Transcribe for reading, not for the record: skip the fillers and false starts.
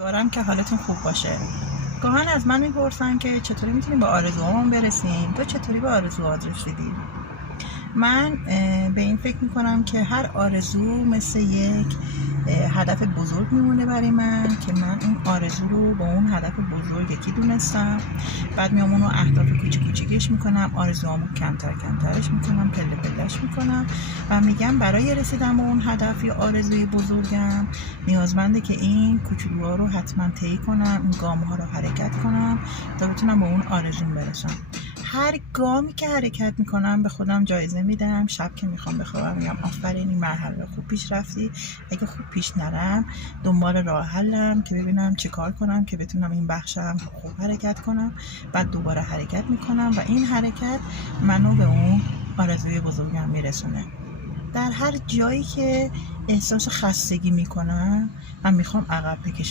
امیدوارم که حالتون خوب باشه. گاهن از من میپرسن که چطوری میتونیم به آرزوهامون برسیم. تو چطوری به آرزوهات رسیدی؟ من به این فکر میکنم که هر آرزو مثل یک هدف بزرگ میمونه برای من که من اون آرزو رو با اون هدف بزرگ یکی دونستم. بعد میام اونو اهداف کوچیکش میکنم، آرزوامو کمترش میکنم، پله پلهش میکنم و میگم برای رسیدن به اون هدف یا آرزوی بزرگم نیازمنده که این کوچولوها رو حتما طی کنم، این گام‌ها رو حرکت کنم تا بتونم به اون آرزوم برسم. هر گامی که حرکت میکنم به خودم جایزه میدم. شب که میخوام بخوابم میگم آفرین، این مرحله خوب پیش رفتی. اگه خوب پیش نرم دنبال راه حلم که ببینم چه کار کنم که بتونم این بخشم خوب حرکت کنم. بعد دوباره حرکت میکنم و این حرکت منو به اون آرزوی بزرگم میرسونه. در هر جایی که احساس خستگی میکنم من میخوام عقب بکشم